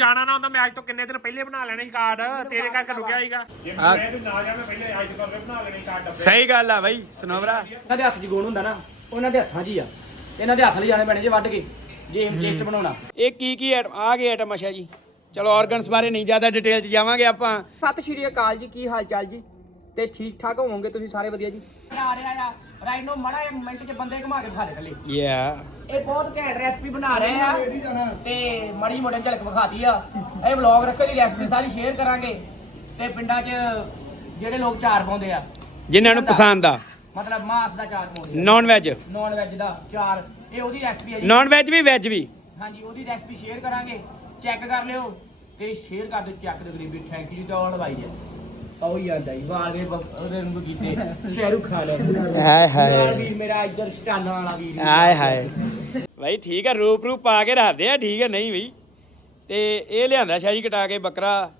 ਜਾਣਾ ਨਾ ਹੁੰਦਾ ਮੈਚ ਤੋਂ ਕਿੰਨੇ ਦਿਨ ਪਹਿਲੇ ਬਣਾ ਲੈਣੇ ਸੀ ਕਾਰਡ ਤੇਰੇ ਕਰਕੇ ਰੁਕਿਆ ਸੀਗਾ। ਜੇ ਮੈਂ ਵੀ ਨਾ ਜਾਵੇ ਪਹਿਲੇ ਅੱਜ ਤੋਂ ਬਣਾ ਲੈਣੇ ਸੀ ਕਾਰਡ ਡੱਬੇ। ਸਹੀ ਗੱਲ ਆ ਬਾਈ ਸਨੋਵਰਾ ਇਹਨਾਂ ਦੇ ਹੱਥ 'ਚ ਗੁਣ ਹੁੰਦਾ ਨਾ ਉਹਨਾਂ ਦੇ ਹੱਥਾਂ 'ਚ ਹੀ ਆ। ਇਹਨਾਂ ਦੇ ਹੱਥ ਲਈ ਜਾਣੇ ਪੈਣੇ ਜੇ ਵੱਢ ਕੇ ਜੇ ਲਿਸਟ ਬਣਾਉਣਾ। ਇਹ ਕੀ ਕੀ ਐਟਮ ਆ ਗਏ ਐਟਮ ਅੱਛਾ ਜੀ। ਚਲੋ ਆਰਗਨਸ ਬਾਰੇ ਨਹੀਂ ਜ਼ਿਆਦਾ ਡਿਟੇਲ ਚ ਜਾਵਾਂਗੇ ਆਪਾਂ। ਸਤਿ ਸ਼੍ਰੀ ਅਕਾਲ ਜੀ ਕੀ ਹਾਲ ਚਾਲ ਜੀ? ਤੇ ਠੀਕ ਠਾਕ ਹੋਵੋਗੇ ਤੁਸੀਂ ਸਾਰੇ ਵਧੀਆ ਜੀ? ਬਣਾ ਰਿਹਾ ਆ ਰਾਈਟ ਨੂੰ ਮੜਾ ਇੱਕ ਮਿੰਟ 'ਚ ਬੰਦੇ ਘੁਮਾ ਕੇ ਵਿਖਾ ਦੇ ਥੱਲੇ। ਯਾ ਇਹ ਬਹੁਤ ਘੈਂਟ ਰੈਸਪੀ ਬਣਾ ਰਹੇ ਆ। ਤੇ ਮੜੀ ਮੋਟੇ ਝਲਕ ਵਿਖਾਤੀ ਆ। ਇਹ ਵਲੌਗ ਰੱਖੋ ਦੀ ਰੈਸਪੀ ਸਾਰੀ ਸ਼ੇਅਰ ਕਰਾਂਗੇ। ਤੇ ਪਿੰਡਾਂ 'ਚ ਜਿਹੜੇ ਲੋਕ ਚਾਰ ਪਾਉਂਦੇ ਆ। ਜਿਨ੍ਹਾਂ ਨੂੰ ਪਸੰਦ ਆ। ਮਤਲਬ ਮਾਸ ਦਾ ਚਾਰ ਪਾਉਂਦੇ ਨਾਨ ਵੈਜ ਨੌਨ ਵੈਜ ਦਾ ਚਾਰ। ਇਹ ਉਹਦੀ ਰੈਸਪੀ ਹੈ ਜੀ। ਨਾਨ ਵੈਜ ਵੀ ਵੈਜ ਵੀ। ਹਾਂਜੀ ਉਹਦੀ ਰੈਸਪੀ ਸ਼ੇਅਰ ਕਰਾਂਗੇ। ਚੈੱਕ ਕਰ ਲਿਓ ਤੇ ਸ਼ੇਅਰ ਕਰ ਦਿਓ। ਚੱਕ ਦੇ ਗਰੀਬੀ ਥੈਂਕ ਯੂ ਤਾਂ ਲਵਾਈ ਹੈ ਉਹ ਹੀ ਆਂਦਾ ਜੀ ਵਾਲ ਵੇ ਉਹਦੇ ਨੂੰ ਕੀਤੇ। ਸ਼ੇਰੂ ਖਾ ਲਓ ਹਾਏ ਨਾਲ ਵੀਰ ਮੇਰਾ ਇੱਧਰ ਸਟਾਨਾ ਵਾਲਾ ਵੀਰ। ਹਾਏ ਹਾਏ। ਬਾਈ ਠੀਕ ਆ ਰੂਪ ਰੂਪ ਪਾ ਕੇ ਰੱਖਦੇ ਆ ਠੀਕ ਆ ਨਹੀਂ ਬਈ। ਤੇ ਇਹ ਲਿਆਂਦਾ ਸ਼ਾਹੀ ਕਟਾ ਕੇ ਬੱਕਰਾ।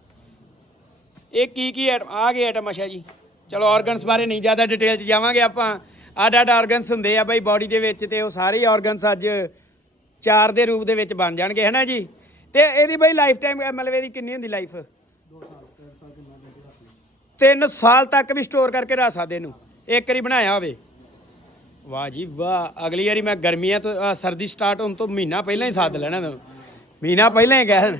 ਇਹ ਕੀ ਕੀ ਐਟਮ ਆ ਗਏ ਐਟਮ ਅੱਛਾ ਜੀ ਚਲੋ ਆਰਗਨਸ ਬਾਰੇ ਨਹੀਂ ਜ਼ਿਆਦਾ ਡਿਟੇਲ ਚ ਜਾਵਾਂਗੇ ਆਪਾਂ। ਅੱਡ ਅੱਡ ਆਰਗਨਸ ਹੁੰਦੇ ਆ ਬਾਈ ਬਾਡੀ ਦੇ ਵਿੱਚ ਤੇ ਉਹ ਸਾਰੇ ਆਰਗਨਸ ਅੱਜ ਚਾਰ ਦੇ ਰੂਪ ਦੇ ਵਿੱਚ ਬਣ ਜਾਣਗੇ ਹੈ ਨਾ ਜੀ? ਤੇ ਇਹਦੀ ਬਾਈ ਲਾਈਫ ਟਾਈਮ ਮਤਲਬ ਇਹਦੀ ਕਿੰਨੀ ਹੁੰਦੀ ਲਾਈਫ 3 ਸਾਲ ਤੱਕ ਵੀ ਸਟੋਰ ਕਰਕੇ ਰੱਖ ਸਕਦੇ ਇਹਨੂੰ। ਇੱਕ ਵਾਰੀ ਬਣਾਇਆ ਹੋਵੇ। ਵਾਹ ਜੀ ਵਾਹ ਅਗਲੀ ਵਾਰੀ ਮੈਂ ਗਰਮੀਆਂ ਤੋਂ ਸਰਦੀ ਸਟਾਰਟ ਹੋਣ ਤੋਂ ਮਹੀਨਾ ਪਹਿਲਾਂ ਹੀ ਸਾਧ ਲੈਣਾ ਤੂੰ ਮਹੀਨਾ ਪਹਿਲਾਂ ਹੀ ਕਹਿ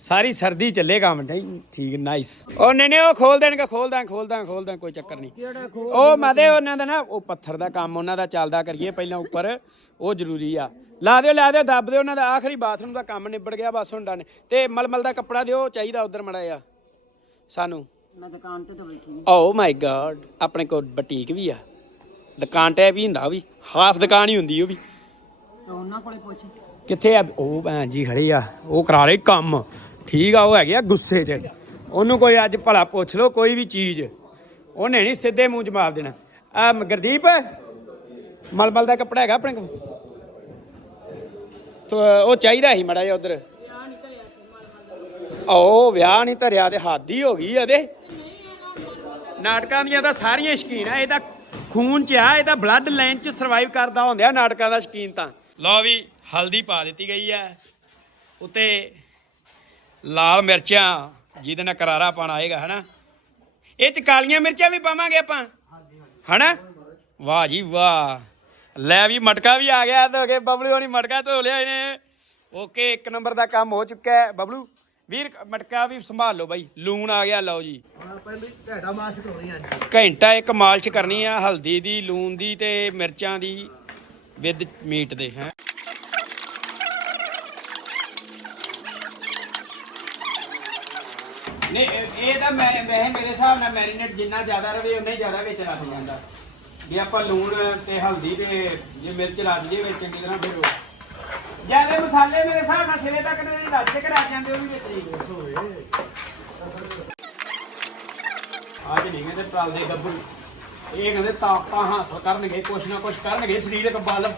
ਸਾਰੀ ਸਰਦੀ ਚੱਲੇ ਕੰਮ ਨਹੀਂ ਠੀਕ ਨਾਈਸ ਉਹ ਨਹੀਂ ਨਹੀਂ ਉਹ ਖੋਲ ਦੇਣਗੇ ਖੋਲ ਦਾਂ ਖੋਲ ਦਾਂ ਖੋਲ ਦਾਂ ਕੋਈ ਚੱਕਰ ਨਹੀਂ। ਉਹ ਮਾਦੇ ਉਹਨਾਂ ਦਾ ਨਾ ਉਹ ਪੱਥਰ ਦਾ ਕੰਮ ਉਹਨਾਂ ਦਾ ਚੱਲਦਾ ਕਰੀਏ ਪਹਿਲਾਂ ਉੱਪਰ ਉਹ ਜ਼ਰੂਰੀ ਆ। ਲਾ ਦਿਓ ਲਾ ਦਿਓ ਦੱਬ ਦਿਓ ਉਹਨਾਂ ਦਾ ਆਖਰੀ ਬਾਥਰੂਮ ਦਾ ਕੰਮ ਨਿਬੜ ਗਿਆ ਬਸ ਹੁਣ ਡਨ। ਤੇ ਮਲਮਲ ਦਾ ਕੱਪੜਾ ਦਿਓ ਚਾਹੀਦਾ ਉਧਰ ਮੜਾ ਆ ਸਾਨੂੰ। ਮੈਂ ਦੁਕਾਨ ਤੇ ਤਾਂ ਬੈਠੀ ਓ ਮਾਈ ਗॉड ਆਪਣੇ ਕੋਲ ਬੁਟੀਕ ਵੀ ਆ। ਦੁਕਾਨ ਟੈਪ ਹੀ ਹੁੰਦਾ ਉਹ ਵੀ ਹਾਫ ਦੁਕਾਨ ਹੀ ਹੁੰਦੀ ਉਹ ਵੀ। ਉਹਨਾਂ ਕੋਲੇ ਪੁੱਛ। ਕਿੱਥੇ ਆ? ਉਹ ਭੈਣ ਜੀ ਖੜੇ ਆ ਉਹ ਕਰਾ ਰਹੇ ਕੰਮ। ਠੀਕ ਆ ਉਹ ਹੈਗੇ ਆ ਗੁੱਸੇ 'ਚ। ਉਹਨੂੰ ਕੋਈ ਅੱਜ ਭਲਾ ਪੁੱਛ ਲਓ ਕੋਈ ਵੀ ਚੀਜ਼। ਉਹਨੇ ਨਹੀਂ ਸਿੱਧੇ ਮੂੰਹ 'ਚ ਮਾਰ ਦੇਣਾ। ਆ ਗੁਰਦੀਪ ਮਲਮਲ ਦਾ ਕੱਪੜਾ ਹੈਗਾ ਆਪਣੇ ਕੋਲ? ਤੋ ਉਹ ਚਾਹੀਦਾ ਸੀ ਮੜਾ ਜਿਹਾ ਉਧਰ। ਓ ਵਿਆਹ ਨਹੀਂ ਧਰਿਆ ਤੇ ਹੱਦ ਹੀ ਹੋ ਗਈ ਇਹਦੇ ਨਾਟਕਾਂ ਦੀਆਂ ਤਾਂ ਸਾਰੀਆਂ ਸ਼ਕੀਨ ਆ ਇਹ ਤਾਂ ਖੂਨ ਚ ਆ ਇਹ ਤਾਂ ਬਲੱਡ ਲਾਈਨ ਚ ਸਰਵਾਈਵ ਕਰਦਾ ਹੁੰਦਿਆ ਨਾਟਕਾਂ ਦਾ ਸ਼ਕੀਨ ਤਾਂ। ਲਓ ਵੀ ਹਲਦੀ ਪਾ ਦਿੱਤੀ ਗਈ ਹੈ ਉੱਤੇ ਲਾਲ ਮਿਰਚਾਂ ਜਿਹਦੇ ਨਾਲ ਕਰਾਰਾ ਪਾਣਾ ਆਏਗਾ ਹਨਾ? ਇਹ ਚ ਕਾਲੀਆਂ ਮਿਰਚਾਂ ਵੀ ਪਾਵਾਂਗੇ ਆਪਾਂ? ਹਨਾ? ਵਾਹ ਜੀ ਵਾਹ। ਲੈ ਵੀ ਮਟਕਾ ਵੀ ਆ ਗਿਆ ਧੋ ਕੇ ਬਬਲੂ ਹੋਣੀ ਮਟਕਾ ਧੋ ਲਿਆ ਇਹਨੇ। ਓਕੇ ਇੱਕ ਨੰਬਰ ਦਾ ਕੰਮ ਹੋ ਚੁੱਕਾ ਹੈ। ਬਬਲੂ ਵੀਰ ਮਟਕਾ ਵੀ ਸੰਭਾਲ ਲਓ ਬਾਈ। ਲੂਣ ਆ ਗਿਆ ਲਓ ਜੀ। ਪਹਿਲੀ ਘੈਂਟਾ ਮਾਸ਼ ਕਰਾਉਣੀ ਆ ਘੰਟਾ ਇੱਕ ਮਾਲਿਸ਼ ਕਰਨੀ ਆ ਹਲਦੀ ਦੀ ਲੂਣ ਦੀ ਤੇ ਮਿਰਚਾਂ ਦੀ ਵਿਦ ਮੀਟ ਦੇ ਹੈ। ਨਹੀਂ ਇਹ- ਇਹ ਤਾਂ ਮੈਂ ਵੈਸੇ ਮੇਰੇ ਹਿਸਾਬ ਨਾਲ ਮੈਰੀਨੇਟ ਜਿੰਨਾ ਜ਼ਿਆਦਾ ਰਵੇ ਉਨਾ ਹੀ ਜ਼ਿਆਦਾ ਵਿੱਚ ਰੱਖ ਜਾਂਦਾ। ਜੇ ਆਪਾਂ ਲੂਣ ਤੇ ਹਲਦੀ ਤੇ ਜੇ ਮਿਰਚ ਰੱਖ ਲਈਏ ਵਿੱਚ ਚੰਗੀ ਤਰ੍ਹਾਂ ਫਿਰ ਉਹ- ਜ਼ਿਆਦਾ ਮਸਾਲੇ ਮੇਰੇ ਹਿਸਾਬ ਨਾਲ ਸਿਰੇ ਤੱਕ ਨਹੀਂ ਰੱਜ ਕੇ ਰੱਖ ਜਾਂਦੇ ਉਹ ਵੀ ਵਿੱਚ ਹੀ ਅੱਜ ਨਹੀਂ ਕਹਿੰਦੇ ਟਲਦੇ ਗੱਭਰੂ। ਇਹ ਕਹਿੰਦੇ ਤਾਕਤਾਂ ਹਾਸਲ ਕਰਨਗੇ ਕੁਛ ਨਾ ਕੁਛ ਕਰਨਗੇ ਸਰੀਰਕ ਬਲ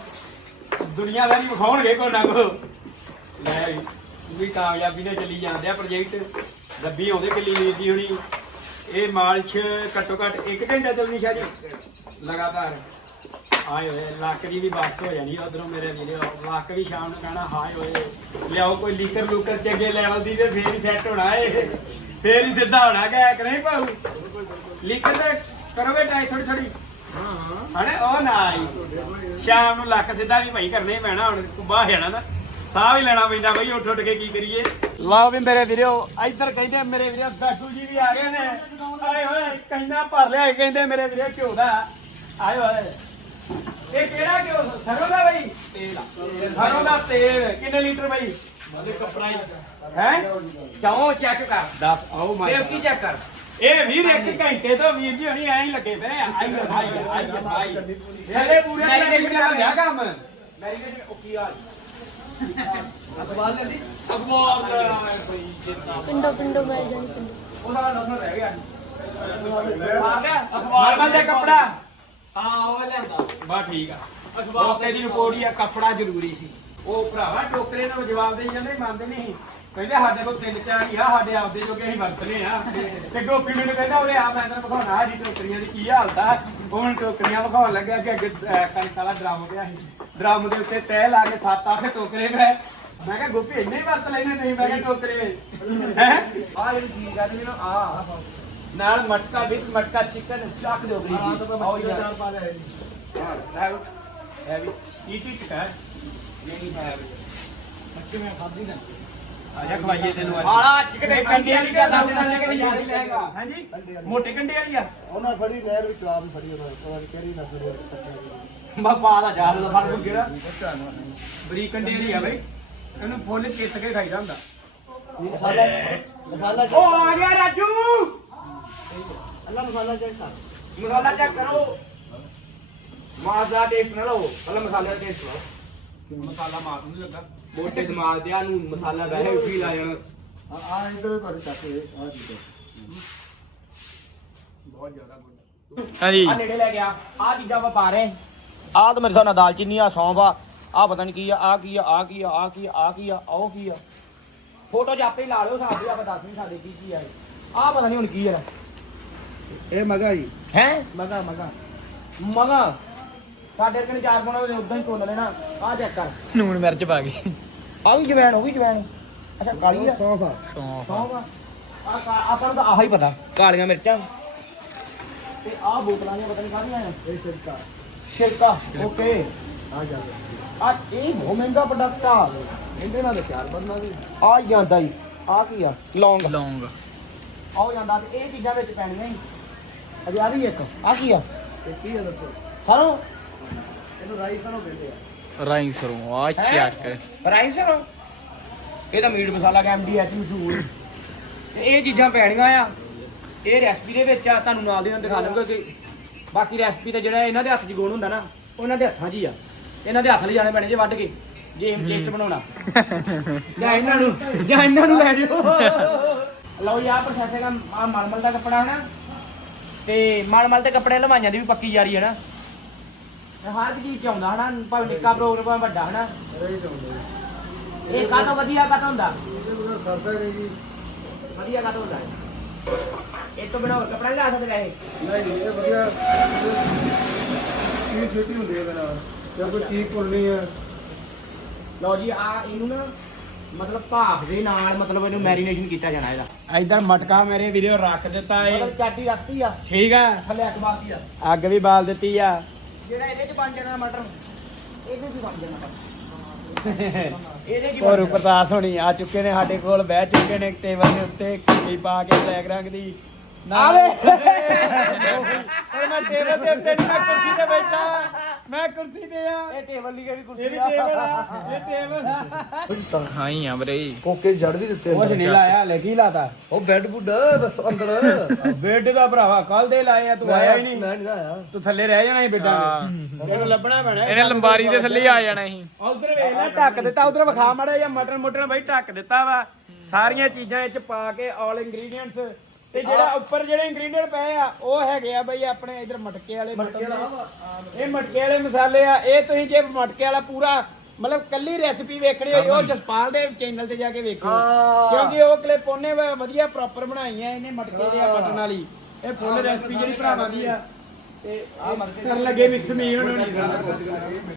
ਦੁਨੀਆਦਾਰੀ ਵਿਖਾਉਣਗੇ ਕੋਈ ਨਾ ਕੋ ਲੈ ਵੀ, ਵੀ ਕਾਮਯਾਬੀ ਨਾਲ ਚੱਲੀ ਜਾਂਦੇ ਆ ਪ੍ਰੋਜੈਕਟ ਰੱਬੀ ਆਉਂਦੇ ਕਿੱਲੀ ਵੀਰ ਦੀ ਹੁਣੀ। ਇਹ ਮਾਲਿਸ਼ ਘੱਟੋ ਘੱਟ 1 ਘੰਟਾ ਚੱਲਣੀ ਸ਼ਾਜੀ ਲਗਾਤਾਰ। ਆਏ ਹੋਏ ਲੱਕ ਦੀ ਵੀ ਬੱਸ ਹੋ ਜਾਣੀ ਉਧਰੋਂ ਮੇਰੇ ਵੀਰੇ ਲੱਕ ਵੀ ਸ਼ਾਮ ਨੂੰ ਕਹਿਣਾ, ਹਾਏ ਹੋਏ ਲਿਆਓ ਕੋਈ ਲੀਕਰ ਲੂਕਰ ਚੰਗੇ ਲੈਵਲ ਦੀ ਤੇ ਫੇਰ ਹੀ ਸੈੱਟ ਹੋਣਾ ਏ। ਫੇਰ ਹੀ ਸਿੱਧਾ ਹੋਣਾ ਕਿ ਕਿ ਨਹੀਂ ਭਾਊ? ਲੀਕਰ ਤੇ ਕਰੋਗੇ ਟਾਈ ਥੋੜੀ ਥੋੜੀ ਹਾਂ ਹਣੇ, ਉਹ ਨਾਈਸ ਸ਼ਾਮ ਨੂੰ ਲੱਕ ਸਿੱਧਾ ਵੀ ਭਾਈ ਕਰਨਾ ਪੈਣਾ, ਹੁਣ ਬਾਹ ਜਾਣਾ ਨਾ। ਸਾਹ ਵੀ ਲੈਣਾ ਪੈਂਦਾ ਬਈ, ਉੱਠ ਉੱਠ ਕੇ ਕੀ ਕਰੀਏ। ਲਓ ਵੀ ਮੇਰੇ ਵੀਰੋ, ਇੱਧਰ ਕਹਿੰਦੇ ਮੇਰੇ ਵੀਰੋ ਦਾਟੂ ਜੀ ਵੀ ਆ ਗਏ ਨੇ। ਆਏ ਹੋਏ, ਕੰਨਾ ਭਰ ਲਿਆ ਕਹਿੰਦੇ ਮੇਰੇ ਵੀਰੋ ਘਿਓ ਦਾ ਆਏ ਹੋਏ। ਇਹ ਕਿਹੜਾ ਘਿਓ ਸਰੋਂ ਦਾ ਬਈ? ਤੇਲ ਸਰੋਂ ਦਾ ਤੇਲ ਕਿੰਨੇ ਲੀਟਰ ਬਈ? ਹੈ। ਕਿਉਂ ਚੈੱਕ ਕਰ? ਦੱਸ ਆਓ ਮਾਈ ਸੇਫਟੀ ਚੈੱਕ ਕਰ? ਇਹ ਵੀਰ ਇੱਕ ਘੰਟੇ ਤੋਂ ਵੀਰ ਜੀ ਹਣੀ ਐਂ ਹੀ ਲੱਗੇ ਪਏ ਆ। ਆਈ ਭਾਈ ਆਈ ਭਾਈ ਹਲੇ ਪੂਰੇ ਤਰੀਕੇ ਨਾਲ ਲਿਆ ਕੰਮ। ਮੈਰੀਨੇਸ਼ਨ ਓਕੀ ਆ ਅਖਬਾਰ ਲੈ ਲਈ? ਅਖਬਾਰ ਬਈ ਜਿੰਨਾ ਪਿੰਡੋ ਪਿੰਡੋ ਮਿਲ ਜਾਣੀ। ਪਿੰਡੋ ਉਹਦਾ ਲਸਣ ਰਹਿ ਗਿਆ। ਅਖਬਾਰ ਦੇ ਕੱਪੜਾ। ਹਾਂ ਉਹ ਲੈਂਦਾ ਬਾ ਠੀਕ ਆ। ਅਖਬਾਰ ਦੀ ਰਿਪੋਰਟ ਹੀ ਆ ਕੱਪੜਾ ਜ਼ਰੂਰੀ ਸੀ। ਉਹ ਭਰਾਵਾ ਟੋਕਰੇ ਨੂੰ ਜਵਾਬ ਦੇਈ ਜਾਂਦੇ ਮੰਨਦੇ ਨਹੀਂ। ਕਹਿੰਦੇ ਸਾਡੇ ਕੋਲ ਤਿੰਨ ਚਾਰ ਹੀ ਆ ਸਾਡੇ ਆਪਦੇ ਜੋਗੇ ਅਸੀਂ ਵਰਤਨੇ ਆ। ਤੇ ਗੋਪੀ ਮੈਨੂੰ ਕਹਿੰਦਾ ਉਹਨੇ ਆ ਮੈਂ ਤੈਨੂੰ ਵਿਖਾਉਣਾ ਜੀ ਟੋਕਰੀਆਂ ਦੀ ਕੀ ਹਾਲਤ ਆ ਹੁਣ ਟੋਕਰੀਆਂ ਵਿਖਾਉਣ ਲੱਗਿਆ ਕਿ ਅੱਗੇ ਅਹ, ਕਣਕ ਵਾਲਾ ਡਰਮ ਪਿਆ ਸੀ। ਡਰਮ ਦੇ ਉੱਤੇ ਤਹਿ ਲਾ ਕੇ ਸੱਤ ਅੱਠ ਟੋਕਰੇ ਪਏ। ਮੈਂ ਕਿਹਾ ਗੋਪੀ ਇੰਨੇ ਹੀ ਵਰਤ ਲੈਣੇ ਨਹੀਂ ਮੈਂ ਕਿਹਾ ਟੋਕਰੇ ਹੈ? ਆ ਜਿਹੜੀ ਚੀਜ਼ ਆ ਨਾ ਆ ਨਾਲ ਮਟਕਾ ਵਿੱਚ ਮਟਕਾ ਚਿਕਨ ਚੱਕ ਬਲੀ ਮੈਂ ਆਓ ਯਾਰ। ਚਾਰ ਪਾ ਲਿਆ ਜੀ। ਹੈ ਹੈ ਵੀ ਈਟ ਈਟ ਹੈ? ਨਹੀਂ ਹੈ ਮੱਛੀ ਮੈਂ ਖਾਧੀ ਨਾ। ਆ ਜਾ ਖਵਾਈਏ ਤੈਨੂੰ ਅੱਜ। ਆਲਾ ਚਿਕਨ ਕੰਡੇ ਵਾਲੀ ਦਾ ਸਾਡੇ ਨਾਲ ਲੈ ਕੇ ਯਾਦ ਲੈਗਾ ਹਾਂਜੀ? ਮੋਟੇ ਕੰਡੇ ਵਾਲੀ ਆ? ਉਹਨਾਂ ਫੜੀ ਨਹਿਰ ਵਿੱਚ ਆਪ ਫੜੀ ਉਹਨਾਂ ਪਤਾ ਨਹੀਂ ਕਿਹੜੀ ਨਸਲ ਦੇ ਕੱਟਿਆ ਜੀ। ਮੈਂ ਪਾ ਦਾ ਜਾ ਦਾ ਫੜ ਕਿਹੜਾ ਬਰੀਕ ਕੰਡੇ ਵਾਲੀ ਆ ਬਈ। ਇਹਨੂੰ ਫੁੱਲ ਚਿੱਤ ਕੇ ਖਾਈਦਾ ਹੁੰਦਾ। ਮਸਾਲਾ ਮਸਾਲਾ ਓ ਆ ਗਿਆ ਰਾਜੂ! ਅੱਲਾ ਮਸਾਲਾ ਚੈੱਕ ਕਰ। ਮਸਾਲਾ ਚੈੱਕ ਕਰੋ। ਮਾਸ ਦਾ ਟੇਸਟ ਨਾ ਲਓ ਪਹਿਲਾਂ ਮਸਾਲੇ ਦਾ ਟੇਸਟ ਲਓ। ਮਸਾਲਾ ਮਾਰ ਨੂੰ ਲੱਗਾ। ਮੋਟੇ ਦਿਮਾਗ ਦੇ ਨੂੰ ਮਸਾਲਾ ਵੈਸੇ ਫੀਲ ਆ ਜਾਣਾ। ਆ ਆ ਇਧਰ ਪਾਸੇ ਚੱਕ ਕੇ ਆ ਜੀ ਬਹੁਤ ਜ਼ਿਆਦਾ ਹਾਂਜੀ। ਆ ਨੇੜੇ ਲੈ ਗਿਆ ਆ। ਚੀਜ਼ਾਂ ਆਪਾਂ ਪਾ ਰਹੇ ਆ ਤਾਂ ਮੇਰੇ ਹਿਸਾਬ ਨਾਲ ਦਾਲਚੀਨੀ ਆ ਸੌਂਫ ਆ। ਆ ਪਤਾ ਨਹੀਂ ਕੀ ਆ ਆ ਕੀ ਆ ਆ ਕੀ ਆ ਆ ਕੀ ਆ ਆ ਕੀ ਆ ਉਹ ਕੀ ਆ। ਫੋਟੋ 'ਚ ਆਪੇ ਲਾ ਲਿਓ ਦੀ ਆਪਾਂ ਦੱਸ ਨਹੀਂ ਸਕਦੇ ਕੀ ਕੀ ਆ ਆ ਪਤਾ ਨਹੀਂ ਹੁਣ ਕੀ ਆ। ਇਹ ਮਗਾ ਜੀ। ਹੈ? ਮਗਾ ਮਗਾ। ਮਗਾ? ਸਾਡੇ ਕੋਲ ਚਾਰ ਪਾਉਣਾ ਉਹਦੇ ਉਦਾਂ ਹੀ ਤੋਲ ਲੈਣਾ। ਆ ਚੈੱਕ ਕਰ। ਨੂਣ ਮਿਰਚ ਪਾ ਕੇ। ਆ ਵੀ ਜਵੈਣ ਉਹ ਵੀ ਜਵੈਣ। ਅੱਛਾ ਕਾਲੀ ਆ। ਸੌਫਾ ਸੌਂਫ ਸੌਂਫ ਆ। ਆ ਆਪਾਂ ਨੂੰ ਤਾਂ ਆਹ ਹੀ ਪਤਾ। ਕਾਲੀਆਂ ਮਿਰਚਾਂ। ਤੇ ਆਹ ਬੋਤਲਾਂ ਦੀਆਂ ਪਤਾ ਨਹੀਂ ਕਾਹਦੀਆਂ ਆ। ਇਹ ਸਿਰਕਾ ਛਿਲਕਾ ਓਕੇ। ਆ ਜਾ ਆ ਇਹ ਬਹੁਤ ਮਹਿੰਗਾ ਪ੍ਰੋਡਕਟ ਆ। ਇਹਦੇ ਨਾਲ ਤਾਂ ਚਾਰ ਬਣਨਾ ਵੀ। ਆ ਜਾਂਦਾ ਹੀ ਆ ਕੀ ਆ? ਲੌਂਗ। ਲੌਂਗ। ਆਉ ਜਾਂਦਾ ਤੇ ਇਹ ਚੀਜ਼ਾਂ ਵਿੱਚ ਪੈਣੀਆਂ ਹੀ ਅਜੇ ਆ ਵੀ ਇੱਕ ਆ ਕੀ ਆ? ਇਹ ਕੀ ਆ ਦੱਸੋ? ਸਰੋਂ ਇਹਨੂੰ ਰਾਈ ਸਰੋਂ ਕਹਿੰਦੇ ਆ। ਰਾਈ ਸਰੋਂ ਆ ਚੱਕ। ਰਾਈ ਸਰੋਂ ਇਹ ਤਾਂ ਮੀਟ ਮਸਾਲਾ ਕਾ ਐਮਡੀਐਚ ਮਸ਼ਹੂਰ ਤੇ ਇਹ ਚੀਜ਼ਾਂ ਪੈਣੀਆਂ ਆ। ਇਹ ਰੈਸਪੀ ਦੇ ਵਿੱਚ ਆ ਤੁਹਾਨੂੰ ਨਾਲ ਦੀ ਨਾਲ ਦਿਖਾ ਲਵਾਂਗਾ ਕਿ ਬਾਕੀ ਰੈਸਪੀ ਤੇ ਜਿਹੜਾ ਇਹਨਾਂ ਦੇ ਹੱਥ 'ਚ ਗੁਣ ਹੁੰਦਾ ਨਾ ਉਹਨਾਂ ਦੇ ਹੱਥਾਂ 'ਚ ਹੀ ਆ। ਇਹਨਾਂ ਦੇ ਹੱਥ ਲੈ ਜਾਣੇ ਪੈਣੇ ਜੇ ਵੱਢ ਕੇ ਜੇ ਟੇਸਟ ਬਣਾਉਣਾ। ਜਾਂ ਇਹਨਾਂ ਨੂੰ ਜਾਂ ਇਹਨਾਂ ਨੂੰ ਲੈ ਜਾਓ ਲਓ ਯਾ ਪ੍ਰੋਸੈਸ ਹੈਗਾ ਆ ਮਲਮਲ ਦਾ ਕੱਪੜਾ ਹਨਾ। ਤੇ ਮਲਮਲ ਤੇ ਕੱਪੜੇ ਲਵਾਈਆਂ ਦੀ ਵੀ ਪੱਕੀ ਜਾ ਰਹੀ ਹੈ ਨਾ। ਹਰ ਇੱਕ ਚੀਜ਼ ਚ ਆਉਂਦਾ ਹਨਾ ਭਾਵੇਂ ਨਿੱਕਾ ਪ੍ਰੋਗਰਾਮ ਭਾਵੇਂ ਵੱਡਾ ਹਨਾ। ਰਹੀ ਚਾਹੁੰਦੇ ਇਹ ਕਾਹਤੋਂ ਵਧੀਆ ਕਾਹਤੋਂ ਹੁੰਦਾ? ਇਹਦੇ ਬਗੈਰ ਸਰਦਾ ਹੀ ਨਹੀਂ ਜੀ ਵਧੀਆ ਕਾਹਤੋਂ ਹੁੰਦਾ ਇਹ? ਤੋਂ ਬਿਨਾਂ ਹੋਰ ਕੱਪੜਾ ਨਹੀਂ ਲਾ ਸਕਦੇ ਵੈਸੇ। ਨਹੀਂ ਇਹ ਵਧੀਆ ਇਹ ਛੇਤੀ ਹੁੰਦੀ ਹੈ ਬਣਾ ਜੇ ਕੋਈ ਚੀਜ਼ ਭੁੱਲਣੀ ਹੈ। ਲਓ ਜੀ ਆ ਇਹਨੂੰ ਨਾ ਮਤਲਬ ਭਾਫ ਦੇ ਨਾਲ ਮਤਲਬ ਇਹਨੂੰ ਮੈਰੀਨੇਸ਼ਨ ਕੀਤਾ ਜਾਣਾ ਇਹਦਾ। ਇਧਰ ਮਟਕਾ ਮੇਰੇ ਵੀਡੀਓ ਰੱਖ ਦਿੱਤਾ ਏ। ਮਤਲਬ ਚਾਟੀ ਰੱਖਤੀ ਆ। ਠੀਕ ਆ। ਥੱਲੇ ਅਖਬਾਰਤੀ ਆ। ਅੱਗ ਵੀ ਬਾਲ ਦਿੱਤੀ ਆ। ਜਿਹੜਾ ਇਹਦੇ ਚ ਬਣ ਜਾਣਾ ਮਟਰ ਇਹਦੇ ਚ ਬਣ ਜਾਣਾ ਮਟਰ। ਇਹਦੇ ਚ ਹੋਰ। ਪ੍ਰਤਾਸ ਹੋਣੀ ਆ। ਚੁੱਕੇ ਨੇ ਸਾਡੇ ਕੋਲ ਬਹਿ ਚੁੱਕੇ ਨੇ ਟੇਬਲ ਦੇ ਉੱਤੇ ਕੁੱਟੀ ਪਾ ਕੇ ਬਲੈਕ ਰੰਗ ਦੀ। ਹੁਣ ਮੈਂ ਟੇਬਲ ਦੇ ਉੱਤੇ ਨਹੀਂ ਮੈਂ ਕੁਰਸੀ ਤੇ ਬੈਠਾ। ਮੈਂ ਕੁਰਸੀ ਤੇ ਆ। ਇਹ ਟੇਬਲ ਲਈ ਵੀ ਕੁਰਸੀ ਇਹ ਵੀ ਟੇਬਲ ਆ ਇਹ ਟੇਬਲ ਆ। ਹਾਂ ਹੀ ਆ ਬਰੇ ਕੋਕੇ ਜੜ ਵੀ ਦਿੱਤੇ ਕੁਝ ਨਹੀਂ ਲਾਇਆ ਲੈ ਕੀ ਲਾਤਾ? ਉਹ ਬੈੱਡ ਬੁੱਡ ਬਸ ਅੰਦਰ। ਬੈੱਡ ਦਾ ਭਰਾਵਾ ਕੱਲ ਦੇ ਲਾਏ ਆ ਤੂੰ ਆਇਆ ਹੀ ਨਹੀਂ। ਮੈਂ ਨਹੀਂ ਆਇਆ ਤੂੰ ਥੱਲੇ ਰਹਿ ਜਾਣਾ ਸੀ ਬੈੱਡਾਂ ਤੇ ਤੈਨੂੰ ਲੱਭਣਾ ਪੈਣਾ ਇਹਨੇ ਲੰਬਾਰੀ ਦੇ ਥੱਲੇ ਆ ਜਾਣਾ ਸੀ। ਉਧਰ ਵੇਖ ਲੈ ਢੱਕ ਦਿੱਤਾ। ਉਧਰ ਵਿਖਾ ਮੜਾ ਜਾਂ ਮਟਰ ਮੁਟਰ ਬਈ ਢੱਕ ਦਿੱਤਾ ਵਾ। ਸਾਰੀਆਂ ਚੀਜ਼ਾਂ ਇਹ ਚ ਪਾ ਕੇ ਆਲ ਇੰਗਰੀਡੀਅੰਟਸ ਤੇ ਜਿਹੜਾ ਉੱਪਰ ਜਿਹੜੇ ਇੰਗਰੀਡੀਅੰਟ ਪਏ ਆ ਉਹ ਹੈਗੇ ਆ ਬਈ ਆਪਣੇ ਇਧਰ ਮਟਕੇ ਵਾਲੇ ਮਟਕੇ ਇਹ ਮਟਕੇ ਵਾਲੇ ਮਸਾਲੇ ਆ। ਇਹ ਤੁਸੀਂ ਜੇ ਮਟਕੇ ਵਾਲਾ ਪੂਰਾ ਮਤਲਬ ਕੱਲੀ ਰੈਸਪੀ ਵੇਖਣੀ ਹੋਈ ਉਹ ਜਸਪਾਲ ਦੇ ਚੈਨਲ ਤੇ ਜਾ ਕੇ ਵੇਖੋ। ਕਿਉਂਕਿ ਉਹ ਕਲਿੱਪ ਉਹਨੇ ਵਧੀਆ ਪ੍ਰੋਪਰ ਬਣਾਈ ਆ ਇਹਨੇ ਮਟਕੇ ਦੇ ਬਟਨ ਵਾਲੀ। ਇਹ ਫੁੱਲ ਰੈਸਪੀ ਜਿਹੜੀ ਭਰਾਵਾਂ ਦੀ ਆ। ਤੇ ਕਰਨ ਲੱਗੇ ਮਿਕਸ ਮੀ ਹੁਣ ਨਹੀਂ